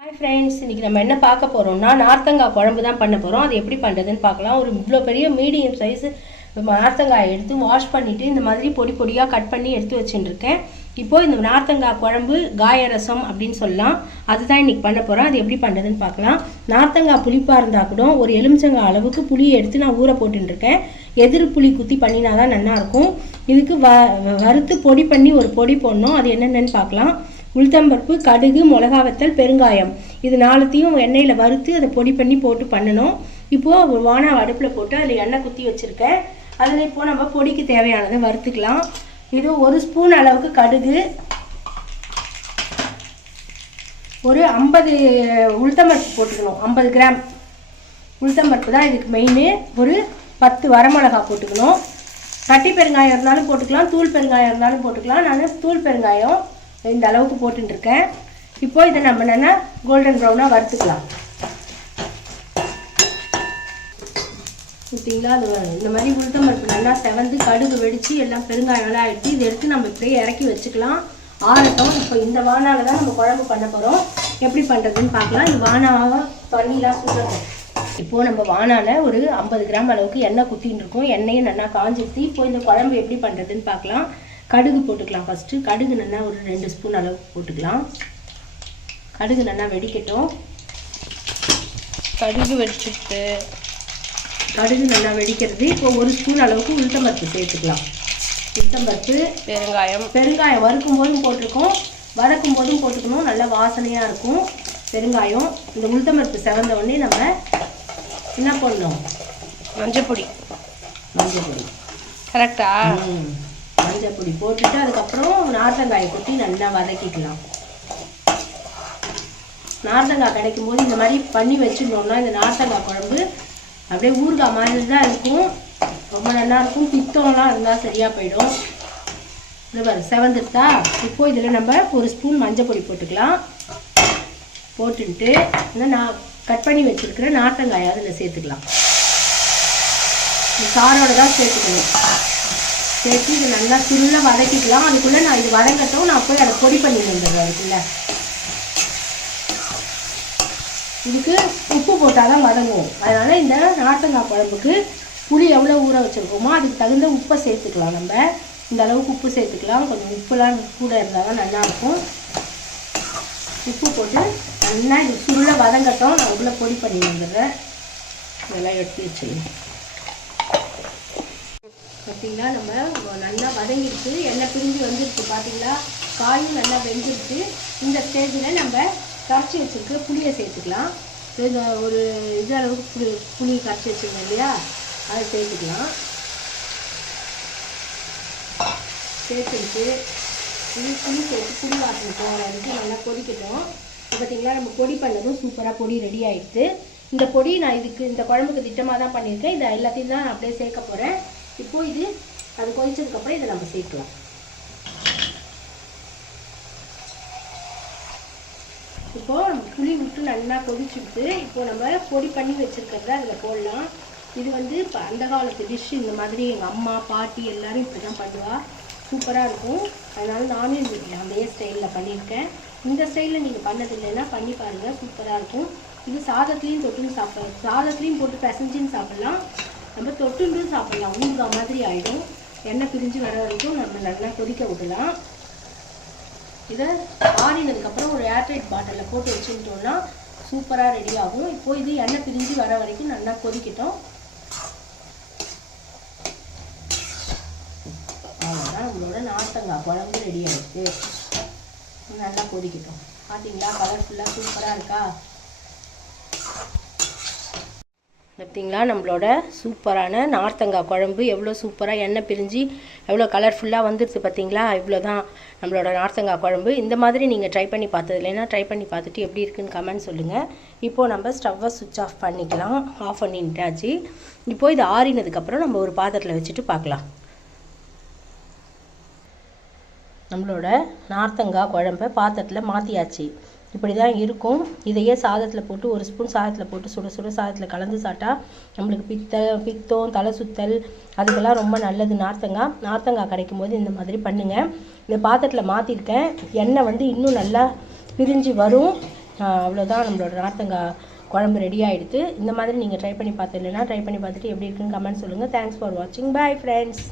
Hi friends, இன்றைக்கி நம்ம என்ன பார்க்க போகிறோம்னா நார்த்தங்காய் குழம்பு தான் பண்ண போகிறோம். அது எப்படி பண்ணுறதுன்னு பார்க்கலாம். ஒரு இவ்வளோ பெரிய மீடியம் சைஸு நார்த்தங்காயை எடுத்து வாஷ் பண்ணிவிட்டு இந்த மாதிரி பொடி பொடியாக கட் பண்ணி எடுத்து வச்சுட்டுருக்கேன். இப்போது இந்த நார்த்தங்காய் குழம்பு காய ரசம் அப்படின்னு சொல்லலாம். அதுதான் இன்றைக்கி பண்ண போகிறோம். அது எப்படி பண்ணுறதுன்னு பார்க்கலாம். நார்த்தங்காய் புளிப்பாக இருந்தால் கூட ஒரு எலுமிச்சங்காய் அளவுக்கு புளியை எடுத்து நான் ஊற போட்டுருக்கேன். எதிர் புளி குத்தி பண்ணினா தான் நல்லாயிருக்கும். இதுக்கு வறுத்து பொடி பண்ணி ஒரு பொடி போடணும். அது என்னென்னு பார்க்கலாம். உளுத்தம்பருப்பு, கடுகு, மிளகா வத்தல், பெருங்காயம் இது நாலுத்தையும் எண்ணெயில் வறுத்து அதை பொடி பண்ணி போட்டு பண்ணணும். இப்போது ஒரு வானம் அடுப்பில் போட்டு அதில் எண்ணெய் குத்தி வச்சுருக்கேன். அதில் இப்போது நம்ம பொடிக்கு தேவையானதை வறுத்துக்கலாம். இது ஒரு ஸ்பூன் அளவுக்கு கடுகு, ஒரு 50 உளுத்தம்பருப்பு போட்டுக்கணும். 50 கிராம் உளுத்தம்பருப்பு தான் இதுக்கு மெயின். ஒரு 10 வரமிளகா போட்டுக்கணும். கட்டி பெருங்காயம் இருந்தாலும் போட்டுக்கலாம், தூள் பெருங்காயம் இருந்தாலும் போட்டுக்கலாம். நான் தூள் பெருங்காயம் இந்த அளவுக்கு போட்டுருக்கேன். இப்போ இதை நம்ம என்னென்னா கோல்டன் ப்ரௌனாக வறுத்துக்கலாம். பார்த்தீங்களா, அது இந்த மாதிரி உளுத்தம்பருப்பு நல்லா செவந்து கடுகு வெடித்து எல்லாம் பெருங்காயம்லாம் ஆகிடுச்சு. இதை எடுத்து நம்ம இப்படியே இறக்கி வச்சுக்கலாம். ஆறட்டும். இப்போ இந்த வானால தான் நம்ம குழம்பு பண்ண போகிறோம். எப்படி பண்ணுறதுன்னு பார்க்கலாம். இந்த வானாவை தண்ணிலாம் சுடணும். இப்போது நம்ம வானால ஒரு 50 கிராம் அளவுக்கு எண்ணெய் குத்தின்னு இருக்கோம். எண்ணெயும் நல்லா காஞ்சிடுச்சு. இப்போ இந்த குழம்பு எப்படி பண்ணுறதுன்னு பார்க்கலாம். கடுகு போட்டுக்கலாம். ஃபஸ்ட்டு கடுகு நல்லா ஒரு 2 ஸ்பூன் அளவுக்கு போட்டுக்கலாம். கடுகு நல்லா வெடிக்கட்டும். கடுகு வெடிச்சுட்டு கடுகு நல்லா வெடிக்கிறது. இப்போ 1 ஸ்பூன் அளவுக்கு உளுத்தம்பருப்பு சேர்த்துக்கலாம். உளுத்தம்பருப்பு, பெருங்காயம் வறுக்கும் போதும் போட்டிருக்கோம், வதக்கும் போதும் போட்டுக்கணும். நல்லா வாசனையாக இருக்கும் பெருங்காயம். இந்த உளுத்தம்பருப்பு செவந்த உடனே நம்ம என்ன பண்ணணும், மஞ்சள் பொடி கரெக்டா? மஞ்சள் பொடி போட்டுட்டு அதுக்கப்புறம் நார்த்தங்காயை கொட்டி நல்லா வதக்கிக்கலாம். நார்த்தங்காய் கிடைக்கும் போது இந்த மாதிரி பண்ணி வச்சுருந்தோம்னா இந்த நார்த்தங்காய் குழம்பு அப்படியே ஊறுகாய் மாதிரி தான் இருக்கும். ரொம்ப நல்லாயிருக்கும். பித்தம்லாம் இருந்தால் சரியாக போயிடும். இது பாரு செவந்துட்டா. இப்போது இதில் நம்ம 1 ஸ்பூன் மஞ்சள் பொடி போட்டுக்கலாம். போட்டுட்டு நான் கட் பண்ணி வச்சுருக்கிற நார்த்தங்காயை அதில் சேர்த்துக்கலாம். சாரோடு தான் சேர்த்துக்கணும். சேர்த்து இது நல்லா சுருளாக வதக்கிக்கலாம். அதுக்குள்ளே நான் இது வதங்கட்டும். நான் போய் அதை பொடி பண்ணி வந்துடுறேன். அதுக்குள்ளே இதுக்கு உப்பு போட்டால் தான் வதங்குவோம். அதனால் இந்த நார்த்தங்காய் குழம்புக்கு புளி எவ்வளோ ஊற வச்சுருக்கோமோ அதுக்கு தகுந்த உப்பை சேர்த்துக்கலாம். நம்ம இந்த அளவுக்கு உப்பு சேர்த்துக்கலாம். கொஞ்சம் உப்புலாம் கூட இருந்தால் தான் நல்லாயிருக்கும். உப்பு போட்டு நல்லா இது சுருளாக வதங்கட்டும். நான் உள்ள பொடி பண்ணி வந்துடுறேன். இதெல்லாம் எடுத்து வச்சுருங்க. பார்த்தீங்களா, நம்ம நல்லா வதங்கிடுச்சு. எண்ணெய் பிரிஞ்சு வந்துடுச்சு. பார்த்தீங்களா, காயும் நல்லா வெந்துடுச்சு. இந்த ஸ்டேஜில் நம்ம கரைச்சி வச்சுருக்க புளியை சேர்த்துக்கலாம். ஒரு இது அளவுக்கு புளி கரைச்சி வச்சுருக்கோம் இல்லையா, அதை சேர்த்துக்கலாம். சேர்த்துட்டு புளி சேர்த்து புளி வாசனை போகிற வரைக்கும் நல்லா கொதிக்கட்டும். பார்த்தீங்களா, நம்ம பொடி பண்ணதும் சூப்பராக பொடி ரெடி ஆகிடுது. இந்த பொடி நான் இந்த குழம்புக்கு திட்டமாக தான் பண்ணியிருக்கேன். இதை எல்லாத்தையும் தான் நான் அப்படியே சேர்க்க போகிறேன். இப்போது இது அது கொதிச்சதுக்கப்புறம் இதை நம்ம சேர்க்கலாம். இப்போது புளி விட்டு நல்லா கொதிச்சுட்டு இப்போது நம்ம பொடி பண்ணி வச்சுருக்கிறத அதில் போடலாம். இது வந்து இப்போ அந்த காலத்து டிஷ். இந்த மாதிரி எங்கள் அம்மா பாட்டி எல்லோரும் இப்படி தான் பண்ணுவாள். சூப்பராக இருக்கும். அதனால் நானும் அதே ஸ்டைலில் பண்ணியிருக்கேன். இந்த ஸ்டைலில் நீங்கள் பண்ணது இல்லைன்னா பண்ணி பாருங்கள். சூப்பராக இருக்கும். இது சாதத்துலேயும் தொட்டுன்னு சாப்பிடலாம். சாதத்துலேயும் போட்டு பிசைஞ்சின்னு சாப்பிட்லாம். நம்ம தொட்டுண்டும் சாப்பிட்லாம். ஊறுகாய் மாதிரி ஆகிடும். எண்ணெய் பிரிஞ்சு வர வரைக்கும் நம்ம நல்லா கொதிக்க விடலாம். இதை ஆறினதுக்கப்புறம் ஒரு ஏர்டைட் பாட்டிலில் போட்டு வச்சுட்டோம்னா சூப்பராக ரெடி ஆகும். இப்போது இது எண்ணெய் பிரிஞ்சு வர வரைக்கும் நல்லா கொதிக்கட்டும். அவ்வளோதான், நம்மளோட நார்த்தங்காய் குழம்பு ரெடி ஆகிடுச்சு. நல்லா கொதிக்கட்டும். பார்த்தீங்களா, கலர்ஃபுல்லாக சூப்பராக இருக்கா? பார்த்தீங்களா, நம்மளோட சூப்பரான நார்த்தங்காய் குழம்பு எவ்வளோ சூப்பராக எண்ணெய் பிரிஞ்சு எவ்வளோ கலர்ஃபுல்லாக வந்துடுது. பார்த்தீங்களா, இவ்வளோ தான் நம்மளோட நார்த்தங்காய் குழம்பு. இந்த மாதிரி நீங்கள் ட்ரை பண்ணி பார்த்தது இல்லைன்னா ட்ரை பண்ணி பார்த்துட்டு எப்படி இருக்குன்னு கமெண்ட் சொல்லுங்கள். இப்போது நம்ம ஸ்டவ்வை சுவிட்ச் ஆஃப் பண்ணிக்கலாம். ஆஃப் பண்ணிட்டாச்சு. இப்போது இது ஆறினதுக்கப்புறம் நம்ம ஒரு பாத்திரத்தில் வச்சுட்டு பார்க்கலாம். நம்மளோட நார்த்தங்காய் குழம்பை பாத்திரத்தில் மாற்றியாச்சு. இப்படி தான் இருக்கும். இதையே சாதத்தில் போட்டு 1 ஸ்பூன் சாதத்தில் போட்டு சுட சுட சாதத்தில் கலந்து சாப்பிட்டா நம்மளுக்கு பித்தம், தலை சுத்தல் அதுக்கெல்லாம் ரொம்ப நல்லது. நார்த்தங்காய் கிடைக்கும் போது இந்த மாதிரி பண்ணுங்கள். இந்த பாத்திரத்தில் மாற்றிருக்கேன். எண்ணெய் வந்து இன்னும் நல்லா பிரிஞ்சு வரும். அவ்வளோதான், நம்மளோட நார்த்தங்காய் குழம்பு ரெடி ஆகிடுது. இந்த மாதிரி நீங்கள் ட்ரை பண்ணி பார்த்து இல்லைன்னா ட்ரை பண்ணி பார்த்துட்டு எப்படி இருக்குன்னு கமெண்ட் சொல்லுங்கள். தேங்க்ஸ் ஃபார் வாட்சிங். Bye friends.